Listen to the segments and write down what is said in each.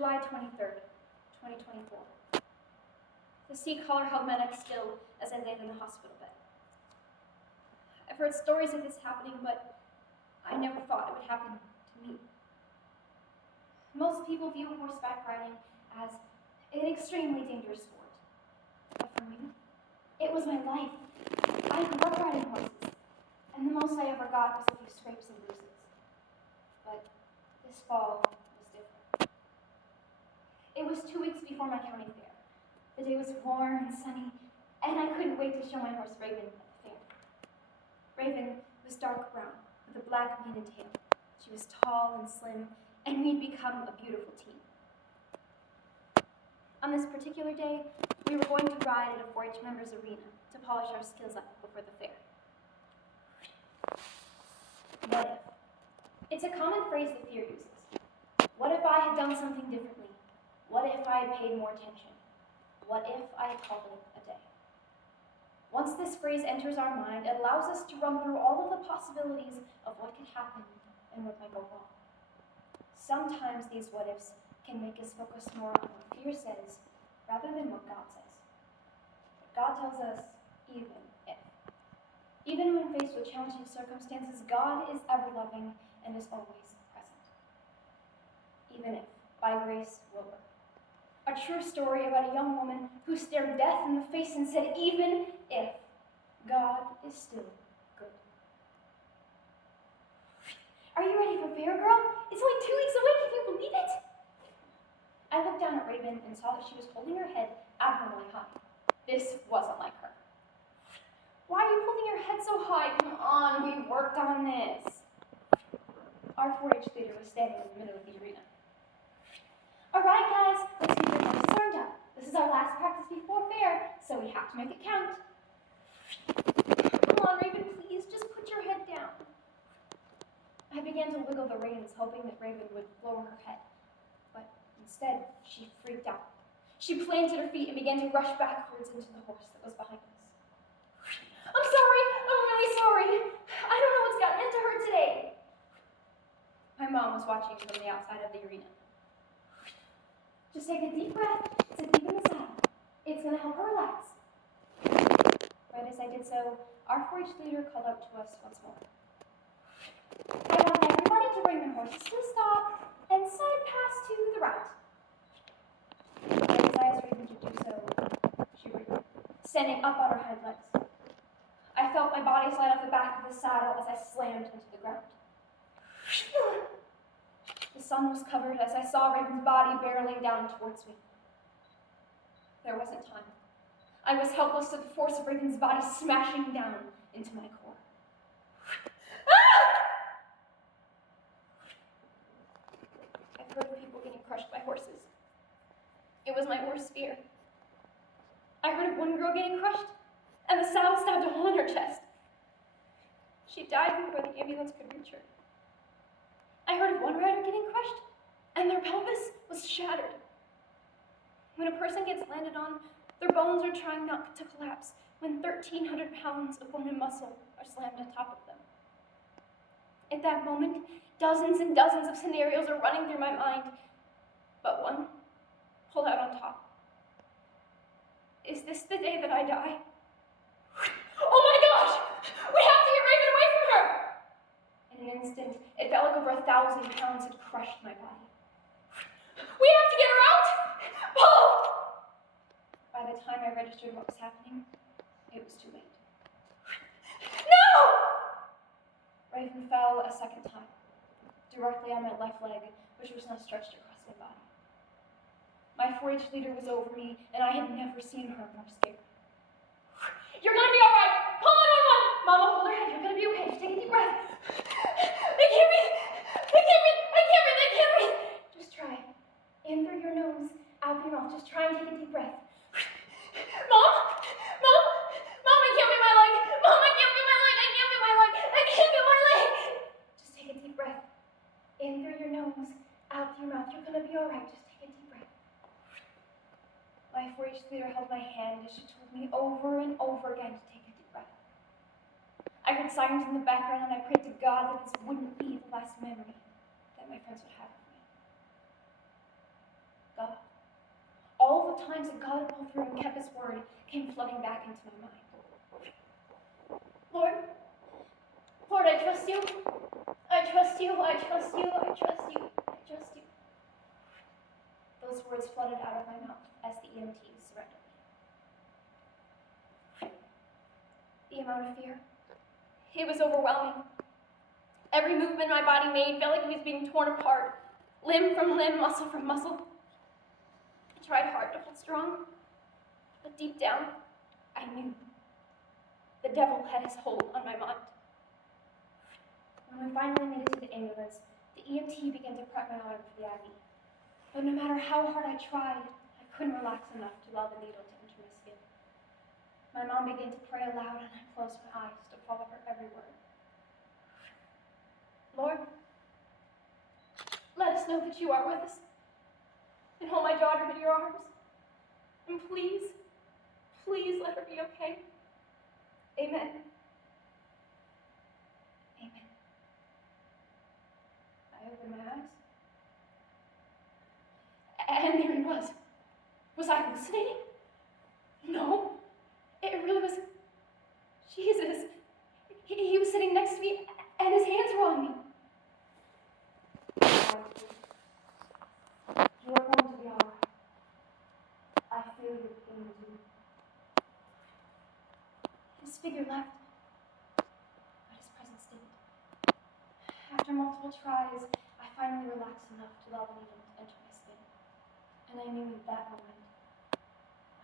July 23rd, 2024. The sea collar held my neck still as I lay in the hospital bed. I've heard stories of this happening, but I never thought it would happen to me. Most people view horseback riding as an extremely dangerous sport. But for me, it was my life. I grew up riding horses, and the most I ever got was a few scrapes and bruises. But this fall was different. It was 2 weeks before my county fair. The day was warm and sunny, and I couldn't wait to show my horse Raven at the fair. Raven was dark brown, with a black mane and tail. She was tall and slim, and we'd become a beautiful team. On this particular day, we were going to ride at a 4-H members arena to polish our skills up before the fair. What if? It's a common phrase that fear uses. What if I had done something differently? What if I had paid more attention? What if I had called it a day? Once this phrase enters our mind, it allows us to run through all of the possibilities of what could happen and what might go wrong. Sometimes these what-ifs can make us focus more on what fear says rather than what God says. But God tells us, even if. Even when faced with challenging circumstances, God is ever-loving and is always present. Even if, by Grace Wilbur. A true story about a young woman who stared death in the face and said, even if, God is still good. Are you ready for fair, girl? It's only 2 weeks away, can you believe it? I looked down at Raven and saw that she was holding her head abnormally high. This wasn't like her. Why are you holding your head so high? Come on, we worked on this. Our 4-H leader was standing in the middle of the arena. All right, guys, let's get your horses turned up. This is our last practice before fair, so we have to make it count. Come on, Raven, please, just put your head down. I began to wiggle the reins, hoping that Raven would lower her head. But instead, she freaked out. She planted her feet and began to rush backwards into the horse that was behind us. I'm sorry, I'm really sorry. I don't know what's gotten into her today. My mom was watching from the outside of the arena. Just take a deep breath, sit deep in the saddle. It's going to help her relax. Right as I did so, our 4-H leader called out to us once more. I want everybody to bring their horses to a stop and side pass to the right. As I asked Raven to do so, she wriggled, standing up on her hind legs. I felt my body slide off the back of the saddle as I slammed into the ground. The sun was covered as I saw Raven's body barreling down towards me. There wasn't time. I was helpless to the force of Raven's body smashing down into my core. I've heard of people getting crushed by horses. It was my worst fear. I heard of one girl getting crushed, and the saddle stabbed a hole in her chest. She died before the ambulance could reach her. I heard of one rider getting crushed, and their pelvis was shattered. When a person gets landed on, their bones are trying not to collapse when 1,300 pounds of bone and muscle are slammed on top of them. At that moment, dozens and dozens of scenarios are running through my mind, but one pulled out on top. Is this the day that I die? Oh my gosh! We have to get Raven away from her! In an instant, it felt like over 1,000 pounds had crushed my body. We have to get her out! Pull! By the time I registered what was happening, it was too late. No! Raven fell a second time, directly on my left leg, which was now stretched across my body. My 4-H leader was over me, and I had never seen her more scared. You're gonna be all right. Call 911. Mama, hold her head. You're gonna be okay. Just take a deep breath. They can't breathe. They can't breathe. I can't breathe. They can't breathe. Just try. In through your nose, out through your mouth. Just try and take a deep breath. Mom, Mom, Mom, I can't feel my leg. Mom, I can't feel my leg. I can't feel my leg. I can't feel my leg. Just take a deep breath. In through your nose, out through your mouth. You're gonna be all right. Just take a deep breath. My 4-H leader held my hand as she told me over and over again to take a deep breath. I heard sirens in the background, and I prayed to God that this wouldn't be the last memory that my friends would have of me. all through and kept his word came flooding back into my mind. Lord, I trust you. I trust you. I trust you. I trust you. I trust you. Those words flooded out of my mouth as the EMTs surrendered me. The amount of fear, it was overwhelming. Every movement my body made felt like it was being torn apart, limb from limb, muscle from muscle. I tried hard to hold strong, but deep down, I knew the devil had his hold on my mind. When we finally made it to the ambulance, the EMT began to prep my arm for the IV. But no matter how hard I tried, I couldn't relax enough to allow the needle to enter my skin. My mom began to pray aloud, and I closed my eyes to follow her every word. Lord, let us know that you are with us, and hold my daughter in your arms. And please, please let her be okay. Amen. Amen. I opened my eyes. And there he was. Was I hallucinating? No. It really was Jesus. He was sitting next to me, and his hands were on me. You are going to be all right. I feel your pain too. His figure left, but his presence didn't. After multiple tries, I finally relaxed enough to allow the needle to enter my skin. And I knew in that moment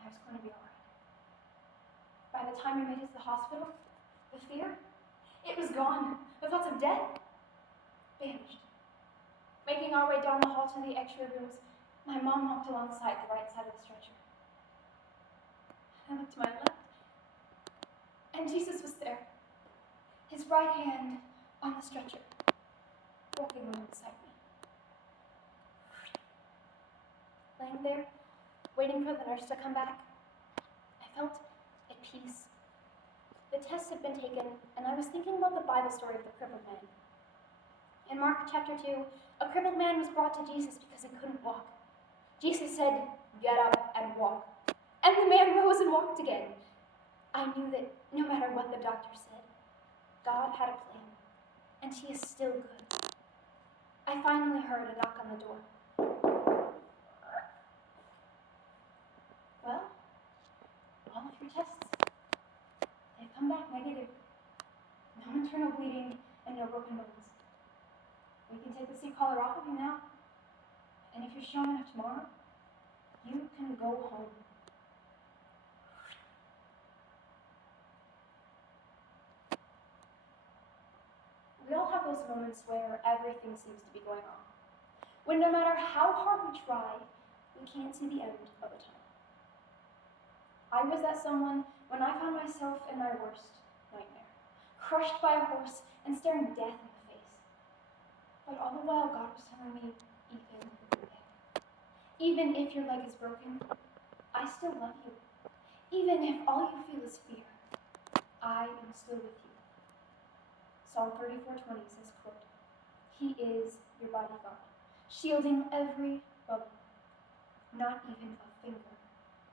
I was going to be all right. By the time we made it to the hospital, the fear, it was gone. The thoughts of death vanished. Making our way down the hall to the X-ray rooms, my mom walked alongside the right side of the stretcher. I looked to my left, and Jesus was there, his right hand on the stretcher, walking alongside me. Laying there, waiting for the nurse to come back, I felt at peace. The tests had been taken, and I was thinking about the Bible story of the crippled man. In Mark chapter 2, a crippled man was brought to Jesus because he couldn't walk. Jesus said, "Get up and walk." And the man rose and walked again. I knew that no matter what the doctor said, God had a plan, and he is still good. I finally heard a knock on the door. Well, all of your tests, they've come back negative. No internal bleeding and no broken bones. We can take the seat collar off of you now. And if you're strong enough tomorrow, you can go home. We all have those moments where everything seems to be going wrong. When no matter how hard we try, we can't see the end of a tunnel. I was that someone when I found myself in my worst nightmare, crushed by a horse and staring death in the face. But all the while, God was telling me, even if your leg is broken, I still love you. Even if all you feel is fear, I am still with you. Psalm 34:20 says, quote, "He is your bodyguard, shielding every bone. Not even a finger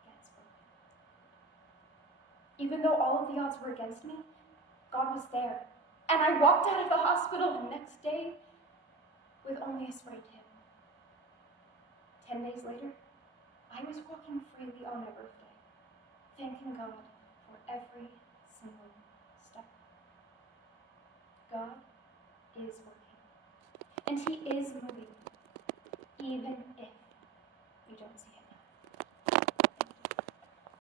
gets broken." Even though all of the odds were against me, God was there. And I walked out of the hospital the next day with only a sprained hip. 10 days later, I was walking freely on my birthday, thanking God for every single step. God is working, and he is moving.